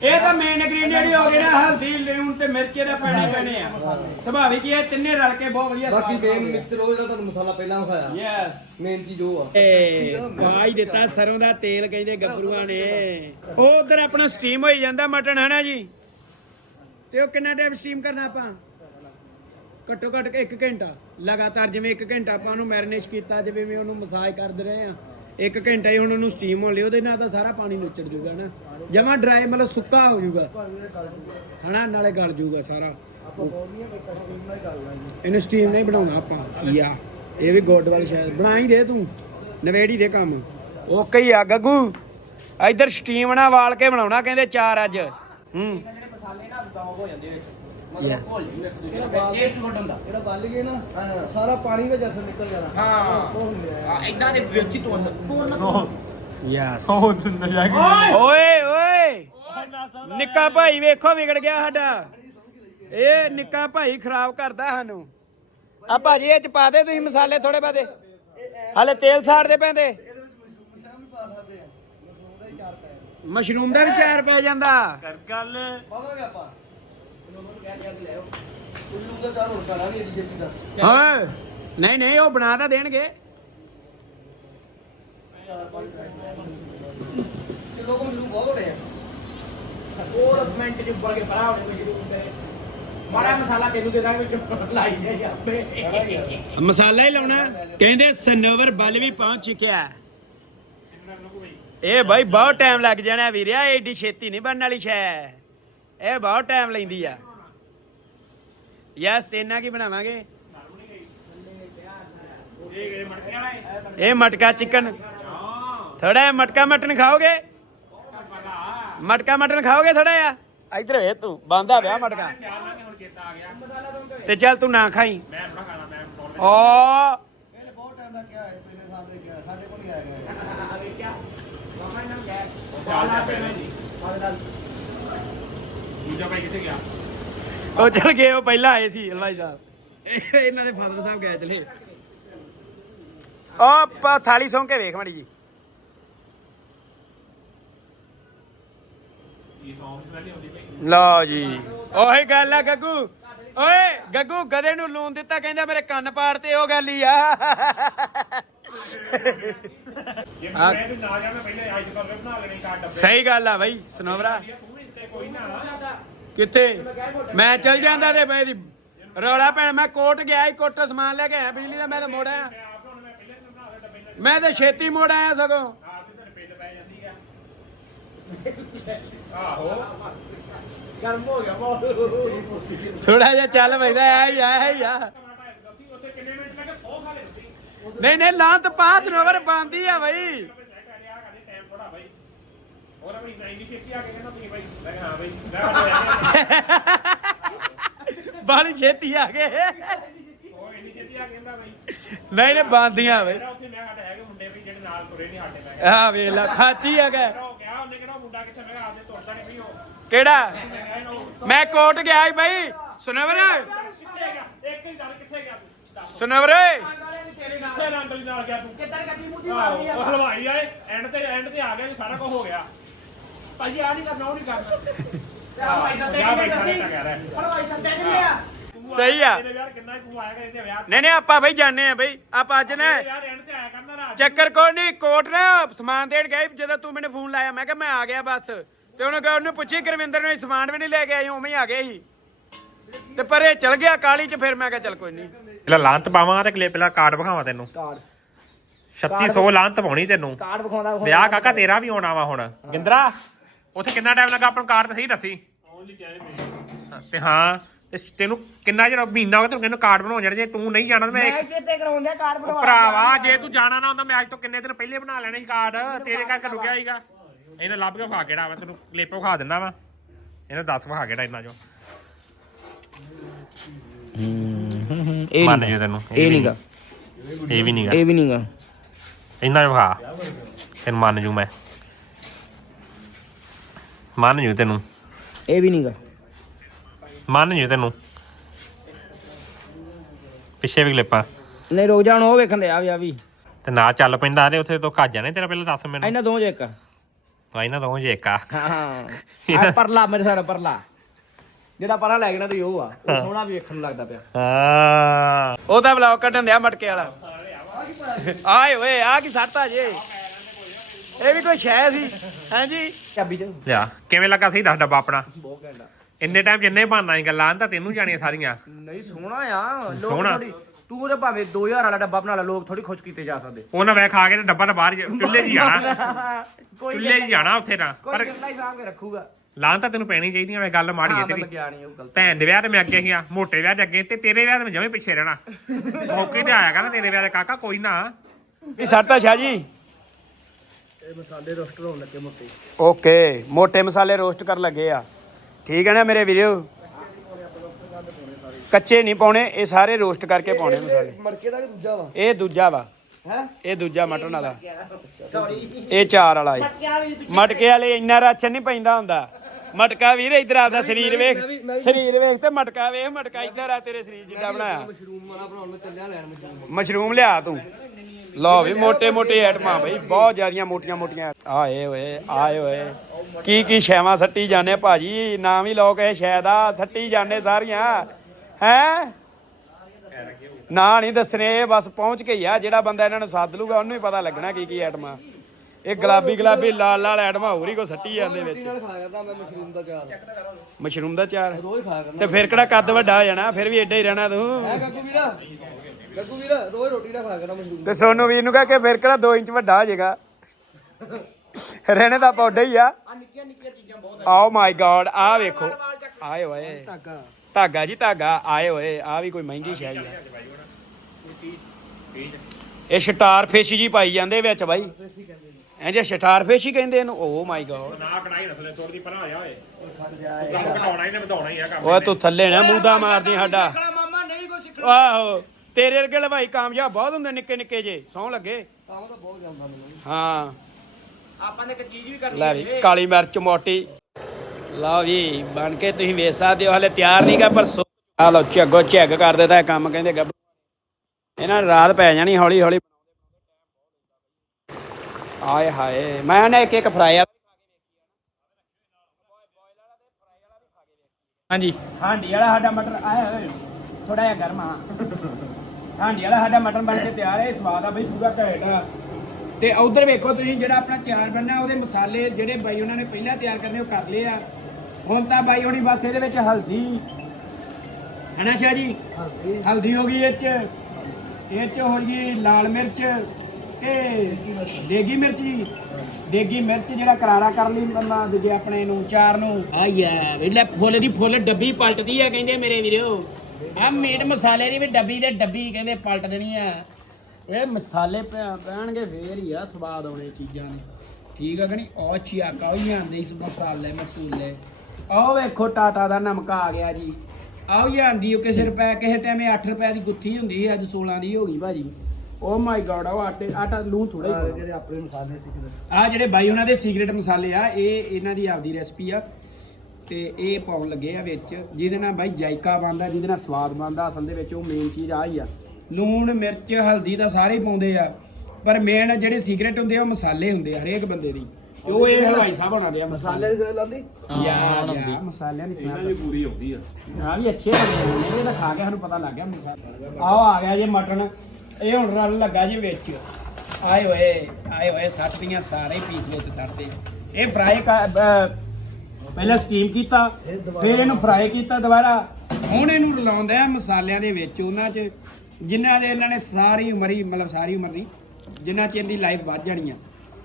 ਇਹ ਤਾਂ ਮੇਨ ਇੰਗਰੀਡੀਅੰਟ ਹੀ ਗਏ ਨਾ ਹਲਦੀ ਲੂਣ ਤੇ ਮਿਰਚੇ ਦਾ ਪੈਣੇ ਹੀ ਪੈਣੇ ਆ। ਸੁਭਾਵਿਕ ਹੀ ਇਹ ਤਿੰਨੇ ਰਲ ਕੇ ਬਹੁਤ ਵਧੀਆ ਬਾਕੀ ਸਵਾਦ ਮੇਨ ਮਿਕਸਚਰ ਉਹ ਜਿਹੜਾ ਤੁਹਾਨੂੰ ਮਸਾਲਾ ਪਹਿਲਾਂ ਖਾਇਆ ਯੈਸ ਮੇਨ ਚੀਜ਼ ਉਹ ਆ। ਏ ਵਾਹ ਦਿੱਤਾ ਸਰੋਂ ਦਾ ਤੇਲ ਕਹਿੰਦੇ ਗੱਭਰੂਆਂ ਨੇ। ਉਹ ਉਧਰ ਆਪਣਾ ਸਟੀਮ ਹੋਈ ਜਾਂਦਾ ਮਟਨ ਹਨਾ ਜੀ? ਤੇ ਉਹ ਕਿੰਨਾ ਟਾਈਮ ਸਟੀਮ ਕਰਨਾ ਆਪਾਂ? ਘੱਟੋ ਘੱਟ 1 ਘੰਟਾ। ਲਗਾਤਾਰ ਜਿਵੇਂ 1 ਘੰਟਾ ਆਪਾਂ ਉਹਨੂੰ ਮੈਰੀਨੇਟ ਕੀਤਾ ਜਿਵੇਂ ਉਹਨੂੰ ਮਸਾਜ ਕਰਦੇ ਰਹੇ ਆ। 1 ਘੰਟਾ ਹੀ ਹੁਣ ਉਹਨੂੰ ਸਟੀਮ ਹੋਣ ਲਈ ਉਹਦੇ ਨਾਲ ਤਾਂ ਸਾਰਾ ਪਾਣੀ ਨੁੱਚੜ ਜੂਗਾ ਨਾ। ਜਮਾ ਡਰਾਈ ਮਤਲਬ ਸੁੱਕਾ ਹੋ ਜਾਊਗਾ। ਹਨਾ ਨਾਲੇ ਗਲ ਜੂਗਾ ਸਾਰਾ। ਇਹਨੂੰ ਸਟੀਮ ਨਹੀਂ ਬਣਾਉਣਾ ਆਪਾਂ। ਯਾ ਇਹ ਵੀ ਗੋਡ ਵਾਲੀ ਸ਼ਾਇਦ ਬਣਾ ਹੀ ਦੇ ਤੂੰ ਨਵੇੜੀ ਦੇ ਕੰਮ। ਓਕੇ ਹੀ ਆ ਗੱਗੂ। ਇਧਰ ਸਟੀਮ ਨਾਲ ਵਾਲ ਕੇ ਬਣਾਉਣਾ ਕਹਿੰਦੇ ਚਾਰ ਅੱਜ। ਹੂੰ। ਜਿਹੜੇ ਮਸਾਲੇ ਨਾ ਅਬਜ਼ੌਰਬ ਹੋ ਜਾਂਦੇ ਵਿੱਚ ਮਤਲਬ ਘੁਲ ਜੂ ਇੱਕ ਦੂਜੇ ਨਾਲ ਟੇਸਟ ਗੁੱਡ ਹੁੰਦਾ ਜਿਹੜਾ ਵੱਲ ਗਏ ਨਾ ਸਾਰਾ ਪਾਣੀ ਵਿੱਚ ਅਸਰ ਨਿਕਲ ਜਾਣਾ। ਹਾਂ। ਉਹ ਹੁੰਦੇ ਆ ਆ ਇਦਾਂ ਦੇ ਵਿੱਚ ਹੀ ਤੋਲ ਤੋਲ ਯੈਸ ਉਹ ਤੁੰਦਾ ਜਾ ਕੇ ਓਏ! ਓਏ ਨਿੱਕਾ ਭਾਈ ਵੇਖੋ ਵਿਗੜ ਗਿਆ ਸਾਡਾ। ਇਹ ਨਿੱਕਾ ਭਾਈ ਖਰਾਬ ਕਰਦਾ ਸਾਨੂੰ। ਆ ਭਾਜੀ ਇਹ ਚ ਪਾ ਦੇ ਤੁਸੀਂ ਮਸਾਲੇ ਥੋੜੇ ਬਾਦੇ ਹਲੇ ਤੇਲ ਸਾੜਦੇ ਪੈਂਦੇ। ਮਸ਼ਰੂਮ ਦਾ ਵੀ ਚਾਰ ਪੈ ਜਾਂਦਾ। ਕਰ ਗੱਲ। ਪਾਵਾਂਗੇ ਆਪਾਂ। ਉੱਲੂ ਦਾ ਚਾਰ ਹੋਰ ਕਰਾ ਨਹੀਂ ਇਹਦੀ ਜੱਤੀ ਦਾ ਹਾਂ ਨਹੀਂ ਨਹੀਂ ਉਹ ਬਣਾ ਤਾਂ ਦੇਣਗੇ। ਕਿਲੋ ਕੋ ਮੈਨੂੰ ਬਹੁਤ ਹੋਣੇ ਆ ਉਹ ਮਿੰਟ ਚ ਉੱਪਰ ਕੇ ਪਰਾ ਹੋਣੇ ਕੋਈ ਜ਼ਰੂਰ ਤੇਰੇ ਮਾੜਾ ਮਸਾਲਾ ਤੈਨੂੰ ਦੇ ਦਾਂਗੇ ਵਿੱਚ ਲਾਈ ਜਾਈ ਆਪੇ। ਮਸਾਲਾ ਹੀ ਲਾਉਣਾ। ਕਹਿੰਦੇ ਸਨੋਵਰ ਬਲ ਵੀ ਪਹੁੰਚ ਚੁੱਕਿਆ ਇਹ ਬਾਈ ਬਹੁਤ ਟਾਈਮ ਲੱਗ ਜਾਣਾ ਵੀਰਿਆ ਏਡੀ ਛੇਤੀ ਨਹੀਂ ਬਣਨ ਵਾਲੀ ਸ਼ੈ। ਇਹ ਬਹੁਤ ਟਾਈਮ ਲੈਂਦੀ ਆ। ਯਸ ਇਹਨਾਂ ਕੀ ਬਣਾਵਾਂਗੇ? ਇਹ ਮਟਕਾ ਚਿਕਨ। ਥੋੜਾ ਜਿਹਾ ਮਟਕਾ ਮਟਨ ਖਾਓਗੇ? ਮਟਕਾ ਮਟਨ ਖਾਓਗੇ ਥੋੜਾ ਜਿਹਾ? ਇੱਧਰ ਵੇ ਤੂੰ ਬੰਦਾ ਵਿਆਹ ਮਟਕਾ। ਤੇ ਚੱਲ ਤੂੰ ਨਾ ਖਾਈ। ਓ। ਆ ਦੂਜਾ ਭਾਈ ਕਿੱਥੇ ਗਿਆ? ਉਹ ਚਲ ਗਏ ਉਹ ਪਹਿਲਾਂ ਆਏ ਸੀ ਅੱਲਾਹ ਸਾਹਿਬ ਇਹਨਾਂ ਦੇ ਫਾਦਰ ਸਾਹਿਬ ਗਏ ਚਲੇ। ਉਹ ਥਾਲੀ ਸੌਂ ਕੇ ਵੇਖ ਮੜੀ ਜੀ। ਲਓ ਜੀ। ਉਹੀ ਗੱਲ ਆ ਗੱਗੂ। ਓਏ ਗੱਗੂ ਗਧੇ ਨੂੰ ਲੂਣ ਦਿੱਤਾ ਕਹਿੰਦਾ ਮੇਰੇ ਕੰਨ ਪਾੜ ਤੇ ਉਹ ਗੱਲ ਹੀ ਆ। ਸਹੀ ਗੱਲ ਆ ਬਾਈ ਸਨੋਵਰਾ ਕੋਈ ਨਾ ਕਿੱਥੇ? ਮੈਂ ਚਲ ਜਾਂਦਾ ਤੇ ਬਈ ਦੀ ਰੌਲਾ ਪੈਣ। ਮੈਂ ਕੋਟ ਗਿਆ ਹੀ ਕੋਟ ਸਮਾਨ ਲੈ ਕੇ ਆਇਆ, ਬਿਜਲੀ ਦਾ ਮੈਂ ਤਾਂ ਮੋੜ ਆਇਆ। ਮੈਂ ਤਾਂ ਛੇਤੀ ਮੋੜ ਆਇਆ ਸਗੋਂ। ਆਹੋ ਗਰਮ ਹੋ ਗਿਆ ਬਹੁਤ ਥੋੜਾ ਜਿਹਾ ਚੱਲ ਪੈਂਦਾ ਆ ਹੀ ਆ ਹੀ ਆ। ਨਹੀਂ ਨਹੀਂ, ਲਾਂਤ ਪਾਸ ਨੋਵਰ ਬੰਦੀ ਆ ਬਈ। ਹੋਰ ਭਾਈ ਨਹੀਂ ਨਹੀਂ ਕਿੱਥੇ ਆ ਕੇ ਕਹਿੰਦਾ ਤੁਸੀਂ ਭਾਈ ਮੈਂ ਕਿਹਾ ਹਾਂ ਭਾਈ ਮੈਂ ਕਿਹਾ ਬਾਲੀ ਛੇਤੀ ਆ ਗਏ ਉਹ ਇੰਨੀ ਛੇਤੀ ਆ ਕੇ ਕਹਿੰਦਾ ਭਾਈ ਨਹੀਂ ਨਹੀਂ ਬੰਦੀਆਂ ਬਈ। ਮੇਰਾ ਉੱਥੇ ਮੈਂ ਘਟ ਹੈਗੇ ਮੁੰਡੇ ਵੀ ਜਿਹੜੇ ਨਾਲ ਤੁਰੇ ਨਹੀਂ ਸਾਡੇ ਮੈਂ ਆ ਵੇਖ ਲੈ ਖਾਚੀ ਆ ਗਏ ਉਹ ਕਿਹਾ ਉਹਨੇ ਕਿਹੜਾ ਮੁੰਡਾ ਕਿੱਥੇ? ਮੈਂ ਕਿਹਾ ਆਪਦੇ ਤੁਰਦਾ ਨਹੀਂ ਪਈ ਉਹ। ਕਿਹੜਾ? ਮੈਂ ਕਿਹਾ ਇਹਨੂੰ ਮੈਂ ਕੋਟ ਗਿਆ ਸੀ ਬਈ। ਸੁਨਵਰ ਕਿੱਥੇ ਗਿਆ? ਇੱਕ ਹੀ ਗੱਲ ਕਿੱਥੇ ਗਿਆ ਤੂੰ? ਦੱਸ। ਸੁਨਵਰ ਕਿੱਥੇ ਰੰਗਲੀ ਨਾਲ ਗਿਆ ਤੂੰ? ਕਿੱਧਰ ਗੱਡੀ ਆਹੋ, ਮਾਰਦੀ ਆ? ਉਹ ਹਲਵਾਈ ਆਏ ਐਂਡ ਤੇ ਐਂਡ ਤੇ ਆ ਗਿਆ ਵੀ ਸਾਰਾ ਕੁਝ ਹੋ ਗਿਆ। ਭਾਈ ਆ ਨਹੀਂ ਕਰਨਾ ਉਹ ਨਹੀਂ ਕਰਨਾ। ਹਲਵਾਈ ਸੱਤੇ ਜਾ ਭਾਈ ਕਿੰਨੇ ਸਾਰੇ ਦੱਸੀ ਤਾਂ ਕਹਿ ਰਿਹਾ। ਹਲਵਾਈ ਸੱਤੇ ਕਿੰਨੇ ਆ? ਤੂੰ ਸਹੀ ਆ। ਨਹੀਂ ਨਹੀਂ ਆਪਾਂ ਬਈ ਜਾਣੇ ਆ ਬਈ। ਆਪਾਂ ਅੱਜ ਨਾ ਚੱਕਰ ਕੋਈ ਨਹੀਂ ਕੋਟ ਨਾ ਸਮਾਨ ਦੇਣ ਗਏ ਜਦੋਂ ਤੂੰ ਮੈਨੂੰ ਫੋਨ ਲਾਇਆ ਮੈਂ ਕਿਹਾ ਮੈਂ ਆ ਗਿਆ ਬਸ। ਤੇ ਉਹਨੇ ਕਿਹਾ ਉਹਨੂੰ ਪੁੱਛੀ ਗੁਰਵਿੰਦਰ ਨੇ ਸਮਾਨ ਵੀ ਨਹੀਂ ਲੈ ਕੇ ਆਈ ਉਵੇਂ ਹੀ ਆ ਗਏ ਸੀ। ਤੇ ਪਰ ਇਹ ਚਲ ਗਿਆ ਕਾਲੀ ਚ ਫਿਰ ਮੈਂ ਕਿਹਾ ਚੱਲ ਕੋਈ ਨਹੀਂ। ਪਹਿਲਾਂ ਲਾਂਤ ਪਾਵਾਂਗਾ ਤੇ ਕਲੇ ਪਹਿਲਾਂ ਕਾਰਡ ਵਿਖਾਵਾਂ ਤੈਨੂੰ। ਕਾਰਡ। 3600 ਲਾਂਤ ਪਾਉਣੀ ਤੈਨੂੰ। ਕਾਰਡ ਵਿਖਾਉਂਦਾ ਵਿਆਹ ਕਾਕਾ ਤੇਰਾ ਵੀ ਆਉਣਾ ਵਾ ਹੁਣ। ਗਿੰਦਰਾ? ਉੱਥੇ ਕਿੰਨਾ ਟਾਈਮ ਲੱਗਾ ਆਪਣਾ ਕਾਰਡ ਤੇ? ਸਹੀ ਦੱਸੀ। ਹਾਂ, ਤੇ ਹਾਂ ਤੇ ਤੈਨੂੰ ਕਿੰਨਾ ਚਿਰ ਮਹੀਨਾ ਹੋ ਗਿਆ ਤੈਨੂੰ ਕਹਿੰਦਾ ਕਾਰਡ ਬਣਾਉਣ ਜਾਣਾ ਜੇ ਤੂੰ ਨਹੀਂ ਜਾਣਾ ਤੇ ਮੈਂ ਮੈਂ ਕਿਤੇ ਕਰਾਉਂਦੇ ਕਾਰਡ ਬਣਵਾ ਭਰਾਵਾ ਜੇ ਤੂੰ ਜਾਣਾ ਨਾ ਹੁੰਦਾ ਮੈਂ ਅੱਜ ਤੋਂ ਕਿੰਨੇ ਦਿਨ ਪਹਿਲੇ ਬਣਾ ਲੈਣੇ ਸੀ ਕਾਰਡ ਤੇਰੇ ਕਰਕੇ ਰੁਕਿਆ ਸੀਗਾ। ਇਹਨੇ ਲੱਭ ਕੇ ਵਿਖਾ ਕਿਹੜਾ ਵਾ ਤੈਨੂੰ ਕਲਿੱਪ ਵਿਖਾ ਦਿੰਦਾ ਵਾ। ਇਹਨੂੰ ਦੱਸ ਵਿਖਾ ਕਿਹੜਾ ਇੰਨਾ ਜੋ ਇਹ ਮੰਨ ਜੇ ਤੈਨੂੰ ਇਹ ਨਹੀਂਗਾ ਇਹ ਵੀ ਨਹੀਂਗਾ ਇਹ ਵੀ ਨਹੀਂਗਾ ਇੰਨਾ ਜਿਹਾ ਵਿਖਾ। ਤੈਨੂੰ ਮੰਨ ਜੂ ਮੈਂ। ਮੰਨ ਜੂ ਤੈਨੂੰ। ਇਹ ਵੀ ਨਹੀਂਗਾ ਮੰਨ ਜੂ ਤੈਨੂੰ। ਪਿੱਛੇ ਵੀ ਕਲਿੱਪਾਂ ਨਹੀਂ ਰੁਕ ਜਾਣ ਉਹ ਵੇਖਣ ਦੇ ਆ ਵੀ ਆ ਵੀ। ਤੇ ਨਾ ਚੱਲ ਪੈਂਦਾ ਤੇ ਉੱਥੇ ਤੋਂ ਕੱਜ ਜਾਣੇ ਤੇਰਾ ਪਹਿਲਾਂ ਦੱਸ ਮੈਨੂੰ। ਇਹਨਾਂ ਦੋਵਾਂ ਚ ਇੱਕ ਆ। ਇਹਨਾਂ ਦੋਵੇਂ ਜੇ ਇੱਕ ਆ। ਹਾਂ ਆ ਪਰਲਾ ਮੇਰੇ ਸਾਰਾ ਪਰਲਾ। ਜਿਹੜਾ ਪਰਾਂ ਲੈ ਗਿਆ ਤੇ ਉਹ ਆ। ਉਹ ਸੋਹਣਾ ਵੀ ਵੇਖਣ ਨੂੰ ਲੱਗਦਾ ਪਿਆ। ਹਾਂ। ਉਹ ਤਾਂ ਵਲੌਗ ਕੱਢਣ ਦਿਆ ਮਟਕੇ ਵਾਲਾ। ਆਏ ਓਏ ਆ ਕੀ ਸੱਟਾ ਜੇ। ਇਹ ਵੀ ਕੋਈ ਸ਼ੈ ਸੀ। ਹਾਂਜੀ। ਚਾਬੀ ਚ। ਲਿਆ ਕਿਵੇਂ ਲੱਗਾ ਸਹੀ ਦੱਸ ਡੱਬਾ ਆਪਣਾ? ਬਹੁਤ ਘੈਂਟਾ ਇੰਨੇ ਟਾਈਮ ਜਿੰਨੇ ਬਹਾਨਾ ਹੀ ਗੱਲਾਂ ਤਾਂ ਤੈਨੂੰ ਜਾਣੀਆਂ ਸਾਰੀਆਂ। ਨਹੀਂ ਸੋਹਣਾ ਆ। ਲੋਕ ਸੋਹਣਾ। ਥੋੜੀ ਤੂੰ ਉਹਦੇ ਭਾਵੇਂ 2000 ਵਾਲਾ ਡੱਬਾ ਬਣਾ ਲੈ ਲੋਕ ਥੋੜੀ ਖੁਸ਼ ਕੀਤੇ ਜਾ ਸਕਦੇ। ਉਹਨਾਂ ਵੇ ਖਾ ਕੇ ਤੇ ਡੱਬਾ ਤਾਂ ਬਾਹਰ ਜ- ਚੁੱਲ੍ਹੇ 'ਚ ਹੀ ਜਾਣਾ ਕੋਈ ਚੁੱਲ੍ਹੇ 'ਚ ਹੀ ਜਾਣਾ ਉੱਥੇ ਨਾ ਕੋਈ ਪਰ ਕਿਰਲਾ ਹੀ ਸਾਂਭ ਕੇ ਰੱਖੂਗਾ। ਲਾਂ ਤਾਂ ਤੈਨੂੰ ਪੈਣੀ ਚਾਹੀਦੀ ਐ ਗੱਲ ਮਾੜੀ ਹਾਂ ਐ ਤੇਰੀ। ਲੱਗਿਆ ਨਹੀਂ ਉਹ ਗਲਤ ਭੈਣ ਦੇ ਵਿਆਹ ਤੇ ਮੈਂ ਅੱਗੇ ਗਿਆ ਮੋਟੇ ਵਿਆਹ ਦੇ ਅੱਗੇ ਤੇ ਤੇਰੇ ਵਿਆਹ ਤੇ ਮੈਂ ਜਮੇ ਪਿੱਛੇ ਰਹਿਣਾ। ਮੌਕੇ ਤੇ ਆਇਆ ਕਰਨਾ ਤੇਰੇ ਵਿਆਹ ਦੇ ਕਾਕਾ ਕੋਈ ਨਾ। ਇਹ ਸੱਟਾ ਸ਼ਾਹ ਜੀ। ਇਹ ਮਸਾਲੇ ਰੋਸਟਰ ਹੋਣ ਲੱਗੇ ਮੋਟੇ। ਓਕੇ ਮੋٹے ਮਸਾਲੇ ਰੋਸਟ ਕਰਨ ਲੱਗੇ ਆ। ਠੀਕ ਹੈ ਨਾ ਮੇਰੇ ਵੀਰੋ? ਕੱਚੇ ਨਹੀਂ ਪਾਉਣੇ ਇਹ ਸਾਰੇ ਰੋਸਟ ਕਰਕੇ ਪਾਉਣੇ ਮਸਾਲੇ। ਮੜਕੇ ਦਾ ਦੂਜਾ ਵਾ? ਇਹ ਦੂਜਾ ਵਾ। ਹੈ? ਇਹ ਦੂਜਾ ਮਟਨ ਵਾਲਾ। ਇਹ ਚਾਰ ਵਾਲਾ ਮਟਕੇ ਵਾਲੇ ਇੰਨਾ ਰਾਸ਼ਨ ਨਹੀਂ ਪੈਂਦਾ ਹੁੰਦਾ। ਮਟਕਾ ਵੀਰ ਇਧਰ ਆਪਦਾ ਸਰੀਰ ਵੇਖ। ਸਰੀਰ ਵੇਖ ਤੇ ਮਟਕਾ ਵੇਖ ਮਟਕਾ ਇਧਰ ਆ ਤੇਰੇ ਸਰੀਰ ਜਿੱਡਾ ਬਣਾਇਆ। ਮਸ਼ਰੂਮ ਵਾਲਾ ਬਣਾਉਣ ਨੂੰ ਚੱਲਿਆ ਲੈਣ ਮਸ਼ਰੂਮ ਲਿਆ ਤੂੰ। ਲਓ ਵੀ ਮੋٹے ਮੋٹے ਐਟਮਾਂ ਬਈ ਬਹੁਤ ਜ਼ਿਆਦੀਆਂ ਮੋਟੀਆਂ ਮੋਟੀਆਂ ਆਏ ਓਏ ਆਏ ਓਏ। ਕੀ ਕੀ ਸ਼ੈਵਾਂ ਸੱਟੀ ਜਾਂਦੇ ਭਾਜੀ? ਨਾਮ ਹੀ ਲੋਕ ਇਹ ਸ਼ੈਦਾ ਸੱਟੀ ਜਾਂਦੇ ਸਾਰੀਆਂ। ਹੈ? ਨਾ ਨਹੀਂ ਦੱਸਣੇ ਬਸ ਪਹੁੰਚ ਕੇ ਆ। ਜਿਹੜਾ ਬੰਦਾ ਇਹਨਾਂ ਨੂੰ ਸੱਦ ਲੂਗਾ ਉਹਨੂੰ ਹੀ ਪਤਾ ਲੱਗਣਾ ਕੀ ਕੀ ਐਟਮਾਂ। ਇਹ ਗੁਲਾਬੀ ਗੁਲਾਬੀ ਲਾਲ ਲਾਲ ਐਟਮਾਂ ਹੋਰ ਕੋ ਸੱਟੀ ਜਾਂਦੇ ਵਿੱਚ। ਮਸ਼ਰੂਮ ਦਾ ਚਾਰ। ਤੇ ਫਿਰ ਕਿਹੜਾ ਕੱਦ ਵੱਡਾ ਹੋ ਜਾਣਾ? ਫਿਰ ਵੀ ਐਡਾ ਹੀ ਰਹਿਣਾ ਤੂੰ। ਵੀਰਾ ਰੋਜ਼ ਰੋਟੀ ਦਾ ਤੇ ਸੋਨੂ ਵੀਰ ਨੂੰ ਕਹ ਕੇ ਫਿਰ ਕਿਹੜਾ 2 ਇੰਚ ਵੱਡਾ ਹੋ ਜਾਏਗਾ। ਰਹਿਣੇ ਦਾ ਪੌਡਾ ਹੀ ਆ। ਆ ਨਿੱਕੀਆਂ ਨਿੱਕੀਆਂ ਚੀਜ਼ਾਂ ਬਹੁਤ ਆਓ ਮਾਈ ਗॉड ਆ ਵੇਖੋ। ਆਏ ਓਏ ਧਾਗਾ। ਧਾਗਾ ਜੀ ਧਾਗਾ। ਆਏ ਓਏ ਆ ਵੀ ਕੋਈ ਮਹਿੰਗੀ ਸ਼ੈ ਹੀ ਆ। ਇਹ ਸ਼ਟਾਰ ਫਿਸ਼ ਜੀ ਪਾਈ ਜਾਂਦੇ ਵਿੱਚ ਬਾਈ। ਐਂ ਜੇ ਸ਼ਟਾਰ ਫਿਸ਼ ਹੀ ਕਹਿੰਦੇ ਇਹਨੂੰ ਓ ਮਾਈ ਗॉड ਨਾ ਕਢਾਈ ਰਸਲੇ ਤੋੜ ਦੀ ਪਰਾਂ ਆ ਜਾ ਓਏ। ਖੜ ਜਾ ਕੰਮ ਘਟਾਉਣਾ ਹੀ ਨੇ ਵਧਾਉਣਾ ਹੀ ਆ ਕੰਮ ਓਏ ਤੂੰ ਥੱਲੇ ਨਾ ਮੂਦਾ ਮਾਰਦੀ ਸਾਡਾ। ਸਿੱਖਣਾ ਮਾਮਾ ਨਹੀਂ ਕੋਈ ਸਿੱਖਣਾ। ਆਹੋ। ਤੇਰੇ ਵਰਗੇ ਲਵਾਈ ਕਾਮਯਾਬ ਬਹੁਤ ਹੁੰਦੇ ਨਿੱਕੇ ਨਿੱਕੇ ਜੇ ਸੌਂ ਲੱਗੇ। ਕੰਮ ਤਾਂ ਬਹੁਤ ਜਾਂਦਾ ਮੈਨੂੰ ਹਾਂ। ਆਪਾਂ ਨੇ ਇੱਕ ਚੀਜ਼ ਵੀ ਕਰਨੀ ਲੈ ਵੀ ਕਾਲੀ ਮਿਰਚ ਮੋਟੀ। ਲਓ ਜੀ ਬਣ ਕੇ ਤੁਸੀਂ ਵੇਖ ਸਕਦੇ ਹੋ ਹਲੇ ਤਿਆਰ ਨਹੀਂਗਾ ਪਰ ਸੋ ਆ ਲਓ ਝੱਗੋ ਝੱਗ ਕਰ ਦਿੱਤਾ ਇਹ ਕੰਮ ਕਹਿੰਦੇ ਗੱਭ ਇਹਨਾਂ ਨੂੰ ਰਾਤ ਪੈ ਜਾਣੀ ਹੌਲੀ ਹੌਲੀ ਆਏ ਹਾਏ ਮੈਂ ਨਾ ਇੱਕ ਇੱਕ ਫਰਾਈ ਹਾਂਜੀ। ਹਾਂਡੀ ਵਾਲਾ ਸਾਡਾ ਮਟਰ ਆਇਆ ਹੋਏ ਥੋੜਾ ਜਿਹਾ ਗਰਮ ਆ। ਹਾਂਡੀ ਵਾਲਾ ਸਾਡਾ ਮਟਰ ਬਣ ਕੇ ਤਿਆਰ ਹੈ ਸਵਾਦ ਆ ਬਈ ਪੂਰਾ ਘੈਂਟ ਆ ਤੇ ਉਧਰ ਵੇਖੋ ਤੁਸੀਂ ਜਿਹੜਾ ਆਪਣਾ ਚਾਰ ਬਣਨਾ ਉਹਦੇ ਮਸਾਲੇ ਜਿਹੜੇ ਬਾਈ ਉਹਨਾਂ ਨੇ ਪਹਿਲਾਂ ਤਿਆਰ ਕਰਨੇ ਉਹ ਕਰ ਲਏ ਆ। ਹੁਣ ਤਾਂ ਬਾਈ ਹੋਣੀ ਬਸ ਇਹਦੇ ਵਿੱਚ ਹਲਦੀ। ਹਨਾ ਸ਼ਾਹ ਜੀ? ਹਾਂਜੀ ਹਲਦੀ ਹੋ ਗਈ ਇਹ ਚ। ਇਹ ਚ ਹੋ ਗਈ ਲਾਲ ਮਿਰਚ ਤੇ ਦੇਗੀ ਮਿਰਚ ਜੀ। ਦੇਗੀ ਮਿਰਚ ਜਿਹੜਾ ਕਰਾਰਾ ਕਰ ਲਈ ਬੰਦਾ ਦੂਜੇ ਆਪਣੇ ਨੂੰ ਚਾਰ ਨੂੰ। ਆਇਆ ਵੇਲੇ ਫੁੱਲ ਦੀ ਫੁੱਲ ਡੱਬੀ ਪਲਟਦੀ ਆ ਕਹਿੰਦੇ ਮੇਰੇ ਵੀਰੋ। ਆ ਮੀਟ ਮਸਾਲੇ ਦੀ ਵੀ ਡੱਬੀ ਤੇ ਡੱਬੀ ਕਹਿੰਦੇ ਪਲਟ ਦੇਣੀ ਆ। ਇਹ ਮਸਾਲੇ ਪੈ- ਪੈਣਗੇ ਫੇਰ ਹੀ ਆ ਸਵਾਦ ਆਉਣੇ ਚੀਜ਼ਾਂ ਨੇ ਠੀਕ ਆ ਕਿ ਨਹੀਂ? ਉਹ ਚਿਆਕਾ ਹੀ ਆਂਦੇ ਇਸ ਮਸਾਲੇ ਮਸੂਲੇ। ਆਹ ਵੇਖੋ ਟਾਟਾ ਦਾ ਨਮਕ ਆ ਗਿਆ ਜੀ। ਆਹ ਆਂਦੀ ਉਹ ਕਿਸੇ ਰੁਪਏ ਕਿਸੇ ਟਾਈਮੇ 8 ਰੁਪਏ ਦੀ ਗੁੱਥੀ ਹੁੰਦੀ ਸੀ ਅੱਜ 16 ਦੀ ਹੋ ਗਈ ਭਾਜੀ। ਓ ਮਾਈ ਗॉड ਉਹ ਆਟੇ ਆਟਾ ਲੂਣ ਥੋੜਾ ਹੀ ਪਾਉਣਾ। ਜਿਹੜੇ ਆਪਣੇ ਮਸਾਲੇ ਸੀ ਕਿਤੇ। ਆ ਜਿਹੜੇ ਬਾਈ ਉਹਨਾਂ ਦੇ ਸੀਕ੍ਰੀਟ ਮਸਾਲੇ ਆ ਇਹ ਇਹਨਾਂ ਦੀ ਆਪਦੀ ਰੈਸਪੀ ਆ। ਤੇ ਇਹ ਪਾਉਣ ਲੱਗੇ ਆ ਵਿੱਚ ਜਿਹਦੇ ਨਾਲ ਬਾਈ ਜਾਇਕਾ ਬਣਦਾ ਜਿਹਦੇ ਨਾਲ ਸਵਾਦ ਬਣਦਾ ਅਸਲ ਦੇ ਵਿੱਚ ਉਹ ਮੇਨ ਚੀਜ਼ ਆ ਹੀ ਆ। ਲੂਣ ਮਿਰਚ ਹਲਦੀ ਤਾਂ ਸਾਰੇ ਹੀ ਪਾਉਂਦੇ ਆ ਪਰ ਮੇਨ ਜਿਹੜੇ ਸੀਕ੍ਰੀਟ ਹੁੰਦੇ ਆ ਉਹ ਮਸਾਲੇ ਹੁੰਦੇ ਆ ਹਰੇਕ ਬੰਦੇ ਦੀ। ਤੇ ਉਹ ਇਹ ਹਲਵਾਈ ਸਾਹਿਬ ਬਣਾਉਂਦੇ ਆ ਮਸਾਲੇ। ਦੀ ਗੱਲ ਆਉਂਦੀ? ਯਾਰ ਯਾਰ ਮਸਾਲਿਆਂ ਦੀ ਇਹਨਾਂ ਦੀ ਪੂਰੀ ਆਉਂਦੀ ਆ। ਆ ਵੀ ਅੱਛੇ ਬਣੇ ਹੋਏ ਨੇ ਇਹ ਤਾਂ ਖਾ ਕੇ ਸਾਨੂੰ ਪਤਾ ਲੱਗ ਗਿਆ ਮਸਾਲਾ ਆਓ ਆ ਗਿਆ ਜੀ ਮਟਨ। ਇਹ ਹੁਣ ਰਲ ਲੱਗਾ ਜੀ ਵਿੱਚ। ਆਏ ਹੋਏ ਆਏ ਹੋਏ ਸੱਟ ਦੀਆਂ ਸਾਰੇ ਪੀਸ ਵਿੱਚ ਸੱਟਦੇ ਇਹ ਫਰਾਈ ਪਹਿਲਾਂ ਸਟੀਮ ਕੀਤਾ ਫਿਰ ਇਹਨੂੰ ਫਰਾਈ ਕੀਤਾ ਦੁਬਾਰਾ। ਹੁਣ ਇਹਨੂੰ ਰਲਾਉਂਦੇ ਆ ਮਸਾਲਿਆਂ ਦੇ ਵਿੱਚ ਉਹਨਾਂ 'ਚ ਜਿਨ੍ਹਾਂ ਦੇ ਇਹਨਾਂ ਨੇ ਸਾਰੀ ਉਮਰ ਹੀ ਮਤਲਬ ਸਾਰੀ ਉਮਰ ਨਹੀਂ ਜਿਨ੍ਹਾਂ 'ਚ ਇਹਦੀ ਲਾਈਫ ਵੱਧ ਜਾਣੀ ਆ।